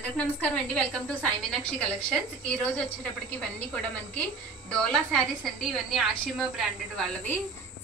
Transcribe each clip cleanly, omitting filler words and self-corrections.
అందరికి నమస్కారం అండి. Welcome to Sai Meenakshi collections. ఈ రోజు వచ్చేటప్పటికి ఇవన్నీ కూడా మనకి డోలా శారీస్ అండి. ఇవన్నీ ఆషిమా బ్రాండెడ్ వాళ్ళవి.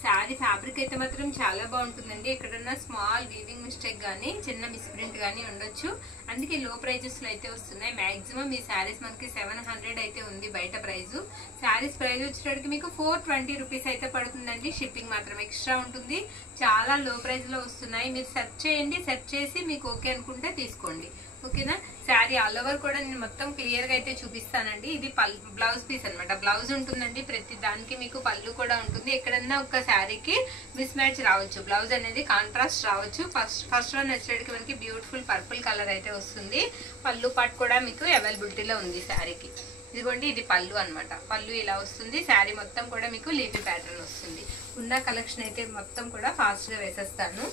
శారీ ఫ్యాబ్రిక్ అయితే మాత్రం చాలా బాగుంటుందండి. ఎక్కడన్నా స్మాల్ వీవింగ్ మిస్టేక్ గానీ చిన్న మిస్ప్రింట్ గానీ ఉండొచ్చు. అందుకే లో ప్రైజెస్ లో అయితే వస్తున్నాయి. మాక్సిమం ఈ శారీస్ మనకి 700 అయితే ఉంది బయట ప్రైస్. శారీస్ ప్రైస్ వచ్చేటప్పటికి మీకు 420 రూపీస్ అయితే పడుతుందండి. షిప్పింగ్ మాత్రం ఎక్స్ట్రా ఉంటుంది. చాలా లో ప్రైస్ లో వస్తున్నాయి. మీరు సెర్చ్ చేయండి, సెర్చ్ చేసి మీకు ఓకే అనుకుంటే తీసుకోండి. ఓకేనా. శారీ ఆల్ ఓవర్ కూడా నేను మొత్తం క్లియర్ గా అయితే చూపిస్తానండి. ఇది బ్లౌజ్ పీస్ అనమాట. బ్లౌజ్ ఉంటుందండి, ప్రతి దానికి మీకు పళ్ళు కూడా ఉంటుంది. ఎక్కడన్నా ఒక శారీకి మిస్ మ్యాచ్ రావచ్చు, బ్లౌజ్ అనేది కాంట్రాస్ట్ రావచ్చు. ఫస్ట్ వన్ వచ్చేటికి మనకి బ్యూటిఫుల్ పర్పుల్ కలర్ అయితే వస్తుంది. పళ్ళు పాటు కూడా మీకు అవైలబిలిటీలో ఉంది శారీకి. ఇదిగోండి, ఇది పళ్ళు అనమాట. పళ్ళు ఇలా వస్తుంది. శారీ మొత్తం కూడా మీకు లీఫీ ప్యాటర్న్ వస్తుంది. ఉన్న కలెక్షన్ అయితే మొత్తం కూడా ఫాస్ట్ గా వేసేస్తాను.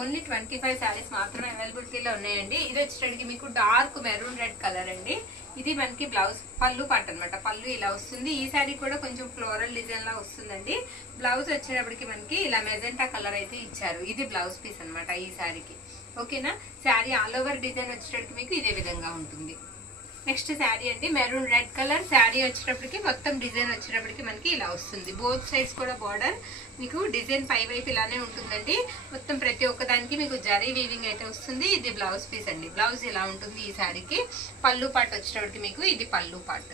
ఓన్లీ 25 శారీస్ మాత్రమే అవైలబిలిటీలో ఉన్నాయండి. ఇది వచ్చేటప్పటికి మీకు డార్క్ మెరూన్ రెడ్ కలర్ అండి. ఇది మనకి బ్లౌజ్ పళ్ళు పార్ట్ అనమాట. పళ్ళు ఇలా వస్తుంది. ఈ శారీ కూడా కొంచెం ఫ్లోరల్ డిజైన్ లా వస్తుందండి. బ్లౌజ్ వచ్చేటప్పటికి మనకి ఇలా మెజెంటా కలర్ అయితే ఇచ్చారు. ఇది బ్లౌజ్ పీస్ అనమాట ఈ శారీకి. ఓకేనా. శారీ ఆల్ ఓవర్ డిజైన్ వచ్చేటప్పటికి మీకు ఇదే విధంగా ఉంటుంది. నెక్స్ట్ శారీ అండి, మెరూన్ రెడ్ కలర్. శారీ వచ్చేటప్పటికి మొత్తం డిజైన్ వచ్చేటప్పటికి మనకి ఇలా వస్తుంది. బోత్ సైడ్స్ కూడా బార్డర్ మీకు డిజైన్ పై వైపు ఇలానే ఉంటుందండి. మొత్తం ప్రతి ఒక్క దానికి మీకు జరీ వీవింగ్ అయితే వస్తుంది. ఇది బ్లౌజ్ పీస్ అండి. బ్లౌజ్ ఇలా ఉంటుంది ఈ శారీకి. పళ్ళు పార్ట్ వచ్చేటప్పటికి మీకు ఇది పళ్ళు పార్ట్.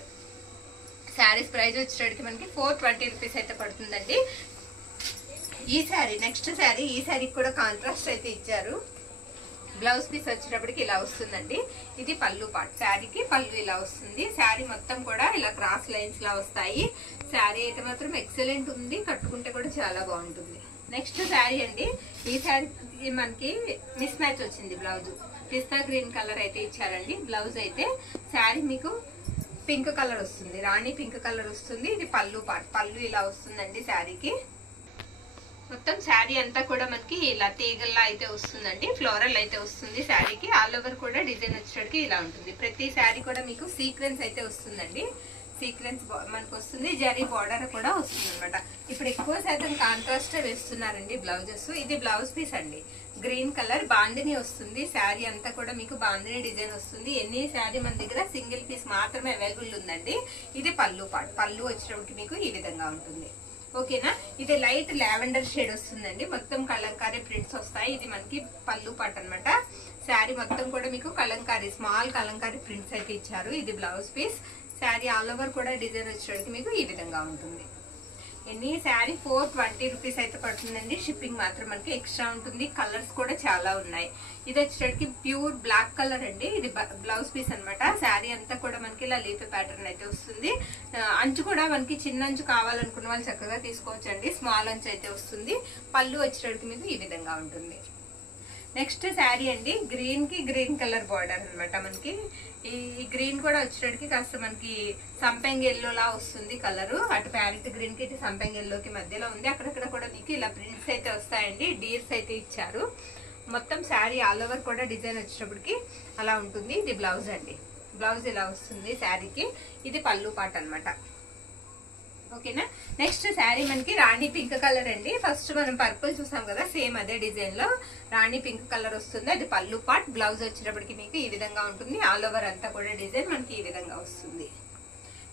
శారీస్ ప్రైస్ వచ్చేటప్పటికి మనకి 420 రూపీస్ అయితే పడుతుందండి. ఈ శారీ నెక్స్ట్ శారీ, ఈ శారీకి కూడా కాంట్రాస్ట్ అయితే ఇచ్చారు. బ్లౌజ్ పీస్ వచ్చేటప్పటికి ఇలా వస్తుందండి. ఇది పళ్ళు పార్ట్. శారీకి పళ్ళు ఇలా వస్తుంది. శారీ మొత్తం కూడా ఇలా క్రాస్ లైన్స్ లా వస్తాయి. శారీ అయితే మాత్రం ఎక్సలెంట్ ఉంది. కట్టుకుంటే కూడా చాలా బాగుంటుంది. నెక్స్ట్ శారీ అండి, ఈ శారీ మనకి మిస్ మ్యాచ్ వచ్చింది. బ్లౌజ్ పిస్తా గ్రీన్ కలర్ అయితే ఇచ్చారండి. బ్లౌజ్ అయితే శారీ మీకు పింక్ కలర్ వస్తుంది, రాణి పింక్ కలర్ వస్తుంది. ఇది పళ్ళు పార్ట్. పళ్ళు ఇలా వస్తుందండి. శారీకి మొత్తం శారీ అంతా కూడా మనకి ఇలా తీగల్లా అయితే వస్తుందండి. ఫ్లోరల్ అయితే వస్తుంది శారీకి. ఆల్ ఓవర్ కూడా డిజైన్ వచ్చేటికి ఇలా ఉంటుంది. ప్రతి శారీ కూడా మీకు సీక్వెన్స్ అయితే వస్తుందండి. సీక్వెన్స్ మనకు వస్తుంది. జరీ బార్డర్ కూడా వస్తుంది అనమాట. ఇప్పుడు ఎక్కువ శాతం కాంట్రాస్ట్ వేస్తున్నారండి బ్లౌజెస్. ఇది బ్లౌజ్ పీస్ అండి. గ్రీన్ కలర్ బాందిని వస్తుంది. శారీ అంతా కూడా మీకు బాందిని డిజైన్ వస్తుంది. ఎన్ని శారీ మన దగ్గర సింగిల్ పీస్ మాత్రమే అవైలబుల్ ఉందండి. ఇది పళ్ళు పార్ట్. పళ్ళు వచ్చేటప్పటికి మీకు ఈ విధంగా ఉంటుంది. ఓకేనా. ఇది లైట్ లావెండర్ షేడ్ వస్తుందండి. మొత్తం కలంకారీ ప్రింట్స్ వస్తాయి. ఇది మనకి పళ్ళు పార్ట్ అనమాట. శారీ మొత్తం కూడా మీకు కలంకారీ స్మాల్ కలంకారీ ప్రింట్స్ అయితే ఇచ్చారు. ఇది blouse piece. Sari all over కూడా డిజైన్ వచ్చేటికి మీకు ఈ విధంగా ఉంటుంది. ఎన్ని శారీ 420 రూపీస్ అయితే పడుతుందండి. షిప్పింగ్ మాత్రం మనకి ఎక్స్ట్రా ఉంటుంది. కలర్స్ కూడా చాలా ఉన్నాయి. ఇది వచ్చేటికి ప్యూర్ బ్లాక్ కలర్ అండి. ఇది బ్లౌజ్ పీస్ అనమాట. శారీ అంతా కూడా మనకి ఇలా లీఫీ ప్యాటర్న్ అయితే వస్తుంది. అంచు కూడా మనకి చిన్న అంచు కావాలనుకున్న వాళ్ళు చక్కగా తీసుకోవచ్చండి. స్మాల్ అంచు అయితే వస్తుంది. పళ్ళు వచ్చేటికి మీకు ఈ విధంగా ఉంటుంది. నెక్స్ట్ శారీ అండి, గ్రీన్ కి గ్రీన్ కలర్ బార్డర్ అనమాట. మనకి ఈ గ్రీన్ కూడా వచ్చేటికి కాస్త మనకి సంపెంగ్ ఎల్లో లా వస్తుంది కలర్. అటు ప్యారెట్ గ్రీన్ కి ఇటు సంపెంగ్ ఎల్లోకి మధ్యలో ఉంది. అక్కడక్కడ కూడా మీకు ఇలా ప్రింట్స్ అయితే వస్తాయండి. డీర్స్ అయితే ఇచ్చారు. మొత్తం శారీ ఆల్ ఓవర్ కూడా డిజైన్ వచ్చేటప్పటికి అలా ఉంటుంది. ఇది బ్లౌజ్ అండి. బ్లౌజ్ ఇలా వస్తుంది శారీకి. ఇది పళ్ళు పార్ట్ అనమాట. ఓకేనా. నెక్స్ట్ శారీ మనకి రాణి పింక్ కలర్ అండి. ఫస్ట్ మనం పర్పుల్ చూసాం కదా, సేమ్ అదే డిజైన్ లో రాణి పింక్ కలర్ వస్తుంది. అది పళ్ళు పార్ట్. బ్లౌజ్ వచ్చేటప్పటికి మీకు ఈ విధంగా ఉంటుంది. ఆల్ ఓవర్ అంతా కూడా డిజైన్ మనకి ఈ విధంగా వస్తుంది.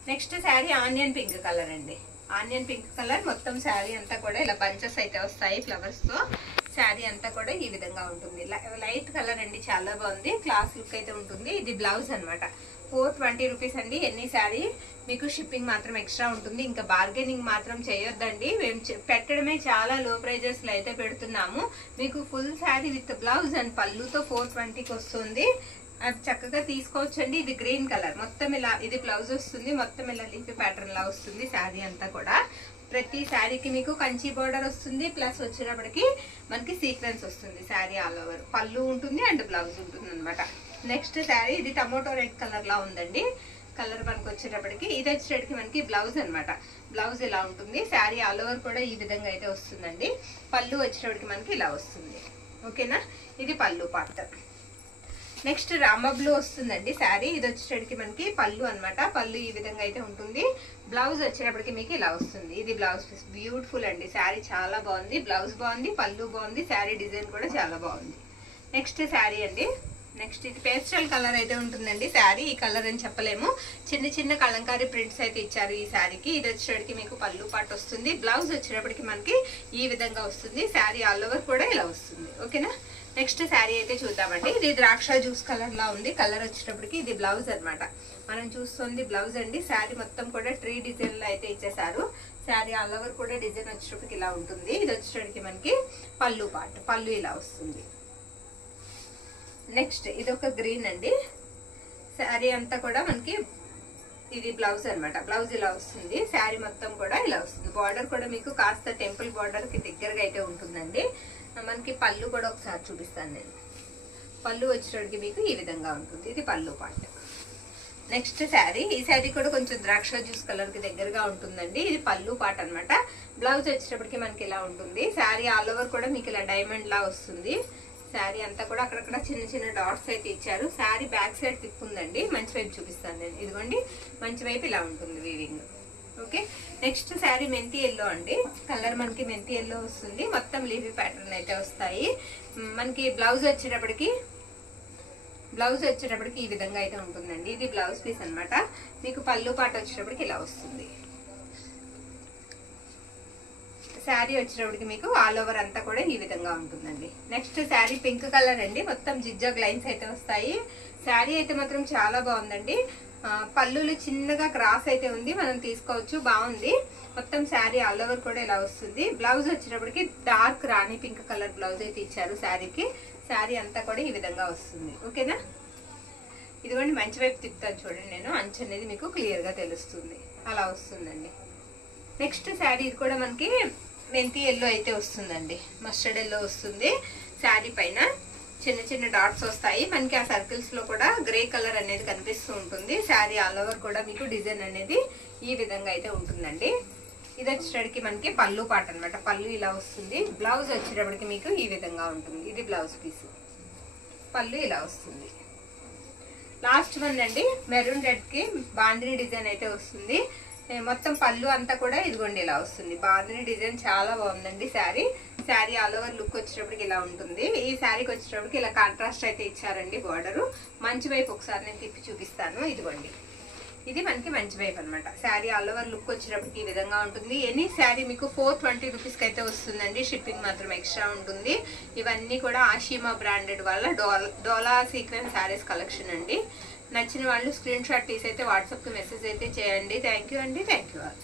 Next sari onion pink colour అండి. ఆనియన్ పింక్ కలర్ మొత్తం శారీ అంతా కూడా ఇలా బంచెస్ అయితే వస్తాయి ఫ్లవర్స్ తో. శారీ అంతా కూడా ఈ విధంగా ఉంటుంది. లైట్ కలర్ అండి, చాలా బాగుంది. క్లాస్ లుక్ అయితే ఉంటుంది. ఇది బ్లౌజ్ అనమాట. 420 రూపీస్ అండి. ఎన్ని శారీ మీకు షిప్పింగ్ మాత్రం ఎక్స్ట్రా ఉంటుంది. ఇంకా బార్గెనింగ్ మాత్రం చేయొద్దండి. మేము పెట్టడమే చాలా లో ప్రైజెస్ లో అయితే పెడుతున్నాము. మీకు full sari with blouse and పళ్ళుతో 420కి వస్తుంది. అది చక్కగా తీసుకోవచ్చండి. ఇది గ్రీన్ కలర్ మొత్తం ఇలా, ఇది బ్లౌజ్ వస్తుంది. మొత్తం ఇలా లీఫీ ప్యాటర్న్ లా వస్తుంది శారీ అంతా కూడా. ప్రతి శారీకి మీకు కంచి బోర్డర్ వస్తుంది. ప్లస్ వచ్చేటప్పటికి మనకి సీక్వెన్స్ వస్తుంది. శారీ ఆల్ ఓవర్ పళ్ళు ఉంటుంది అండ్ బ్లౌజ్ ఉంటుంది అనమాట. నెక్స్ట్ శారీ ఇది టమోటో రెడ్ కలర్ లా ఉందండి. కలర్ మనకు వచ్చేటప్పటికి ఇది వచ్చేటప్పటికి మనకి బ్లౌజ్ అనమాట. బ్లౌజ్ ఇలా ఉంటుంది. శారీ ఆల్ ఓవర్ కూడా ఈ విధంగా అయితే వస్తుందండి. పళ్ళు వచ్చేటప్పటికి మనకి ఇలా వస్తుంది. ఓకేనా. ఇది పళ్ళు పార్ట్. నెక్స్ట్ రామ బ్లూ వస్తుందండి శారీ. ఇది వచ్చేటప్పటికి మనకి పళ్ళు అనమాట. పళ్ళు ఈ విధంగా అయితే ఉంటుంది. బ్లౌజ్ వచ్చేటప్పటికి మీకు ఇలా వస్తుంది. ఇది బ్లౌజ్ పీస్. బ్యూటిఫుల్ అండి. శారీ చాలా బాగుంది. బ్లౌజ్ బాగుంది, పళ్ళు బాగుంది, శారీ డిజైన్ కూడా చాలా బాగుంది. నెక్స్ట్ శారీ అండి, నెక్స్ట్ ఇది పేస్టల్ కలర్ అయితే ఉంటుందండి శారీ. ఈ కలర్ అని చెప్పలేము, చిన్న చిన్న కలంకారీ ప్రింట్స్ అయితే ఇచ్చారు ఈ శారీకి. ఇది వచ్చేటికి మీకు పళ్ళు పాటు వస్తుంది. బ్లౌజ్ వచ్చేటప్పటికి మనకి ఈ విధంగా వస్తుంది. శారీ ఆల్ ఓవర్ కూడా ఇలా వస్తుంది. ఓకేనా. నెక్స్ట్ శారీ అయితే చూద్దామండి. ఇది ద్రాక్ష జ్యూస్ కలర్ లా ఉంది. కలర్ వచ్చేటప్పటికి ఇది బ్లౌజ్ అన్నమాట. మనం చూస్తుంది బ్లౌజ్ అండి. శారీ మొత్తం కూడా ట్రీ డిజైన్ లో అయితే ఇచ్చేసారు. శారీ ఆల్ ఓవర్ కూడా డిజైన్ వచ్చేటప్పటికి ఇలా ఉంటుంది. ఇది వచ్చేటప్పటికి మనకి పళ్ళు పాటు, పళ్ళు ఇలా వస్తుంది. నెక్స్ట్ ఇది ఒక గ్రీన్ అండి. శారీ అంతా కూడా మనకి ఇది బ్లౌజ్ అన్నమాట. బ్లౌజ్ ఇలా వస్తుంది. శారీ మొత్తం కూడా ఇలా వస్తుంది. బార్డర్ కూడా మీకు కాస్త టెంపుల్ బార్డర్ కి దగ్గరగా అయితే ఉంటుందండి. మనకి పళ్ళు కూడా ఒకసారి చూపిస్తాను నేను. పళ్ళు వచ్చేటప్పటికి మీకు ఈ విధంగా ఉంటుంది. ఇది పళ్ళు పార్ట్. నెక్స్ట్ శారీ, ఈ శారీ కూడా కొంచెం ద్రాక్ష జ్యూస్ కలర్ కి దగ్గరగా ఉంటుందండి. ఇది పళ్ళు పార్ట్ అన్నమాట. బ్లౌజ్ వచ్చేటప్పటికి మనకి ఇలా ఉంటుంది. శారీ ఆల్ ఓవర్ కూడా మీకు ఇలా డైమండ్ లా వస్తుంది. శారీ అంతా కూడా అక్కడక్కడ చిన్న చిన్న డాట్స్ అయితే ఇచ్చారు. శారీ బ్యాక్ సైడ్ తిప్పుందండి. మంచి వైపు చూపిస్తాను నేను. ఇదిగోండి మంచి వైపు ఇలా ఉంటుంది వీవింగ్. ఓకే. నెక్స్ట్ శారీ మెంతి ఎల్లో అండి. కలర్ మనకి మెంతి ఎల్లో వస్తుంది. మొత్తం లీవీ ప్యాటర్న్ అయితే వస్తాయి. మనకి బ్లౌజ్ వచ్చేటప్పటికి ఈ విధంగా అయితే ఉంటుందండి. ఇది బ్లౌజ్ పీస్ అన్నమాట. మీకు పళ్ళు పాటు వచ్చేటప్పటికి ఇలా వస్తుంది. శారీ వచ్చేటప్పటికి మీకు ఆల్ ఓవర్ అంతా కూడా ఈ విధంగా ఉంటుందండి. నెక్స్ట్ శారీ పింక్ కలర్ అండి. మొత్తం జిగ్జాగ్ లైన్స్ అయితే వస్తాయి. శారీ అయితే మాత్రం చాలా బాగుందండి. పళ్ళులు చిన్నగా క్రాస్ అయితే ఉంది, మనం తీసుకోవచ్చు. బాగుంది. మొత్తం శారీ ఆల్ ఓవర్ కూడా ఇలా వస్తుంది. బ్లౌజ్ వచ్చేటప్పటికి డార్క్ రాణి పింక్ కలర్ బ్లౌజ్ అయితే ఇచ్చారు శారీకి. శారీ అంతా కూడా ఈ విధంగా వస్తుంది. ఓకేనా. ఇదిగోండి మంచి వైపు తిప్పుతాను చూడండి నేను. అంచు అనేది మీకు క్లియర్ గా తెలుస్తుంది. అలా వస్తుందండి. నెక్స్ట్ శారీ ఇది కూడా మనకి మెంతి ఎల్లో అయితే వస్తుందండి. మస్టర్డ్ ఎల్లో వస్తుంది. శారీ పైన చిన్న చిన్న డాట్స్ వస్తాయి. మనకి ఆ సర్కిల్స్ లో కూడా గ్రే కలర్ అనేది కనిపిస్తూ ఉంటుంది. శారీ ఆల్ ఓవర్ కూడా మీకు డిజైన్ అనేది ఈ విధంగా అయితే ఉంటుందండి. ఇది వచ్చేటప్పటికి మనకి పళ్ళు పాట అన్నమాట. పళ్ళు ఇలా వస్తుంది. బ్లౌజ్ వచ్చేటప్పటికి మీకు ఈ విధంగా ఉంటుంది. ఇది బ్లౌజ్ పీస్. పళ్ళు ఇలా వస్తుంది. లాస్ట్ వన్ అండి. మెరూన్ రెడ్ కి బాందిని డిజైన్ అయితే వస్తుంది. మొత్తం పళ్ళు అంతా కూడా ఇదిగోండి ఇలా వస్తుంది. బాందిని డిజైన్ చాలా బాగుందండి. శారీ ఆల్ ఓవర్ లుక్ వచ్చేటప్పటికి ఇలా ఉంటుంది. ఈ శారీకి వచ్చేటప్పటికి ఇలా కాంట్రాస్ట్ అయితే ఇచ్చారండి బార్డర్. మంచి వైపు ఒకసారి నేను తిప్పి చూపిస్తాను. ఇదిగోండి ఇది మనకి మంచి వైపు అనమాట. శారీ ఆల్ ఓవర్ లుక్ వచ్చేటప్పటికి ఈ విధంగా ఉంటుంది. ఎనీ శారీ మీకు 420 రూపీస్ కి అయితే వస్తుందండి. షిప్పింగ్ మాత్రం ఎక్స్ట్రా ఉంటుంది. ఇవన్నీ కూడా ఆషిమా బ్రాండెడ్ వాళ్ళ డోలా సీక్వెన్స్ శారీస్ కలెక్షన్ అండి. నచ్చిన వాళ్ళు స్క్రీన్ షాట్ తీసి అయితే వాట్సాప్ కి మెసేజ్ అయితే చేయండి. థ్యాంక్ యూ అండి. Thank you all.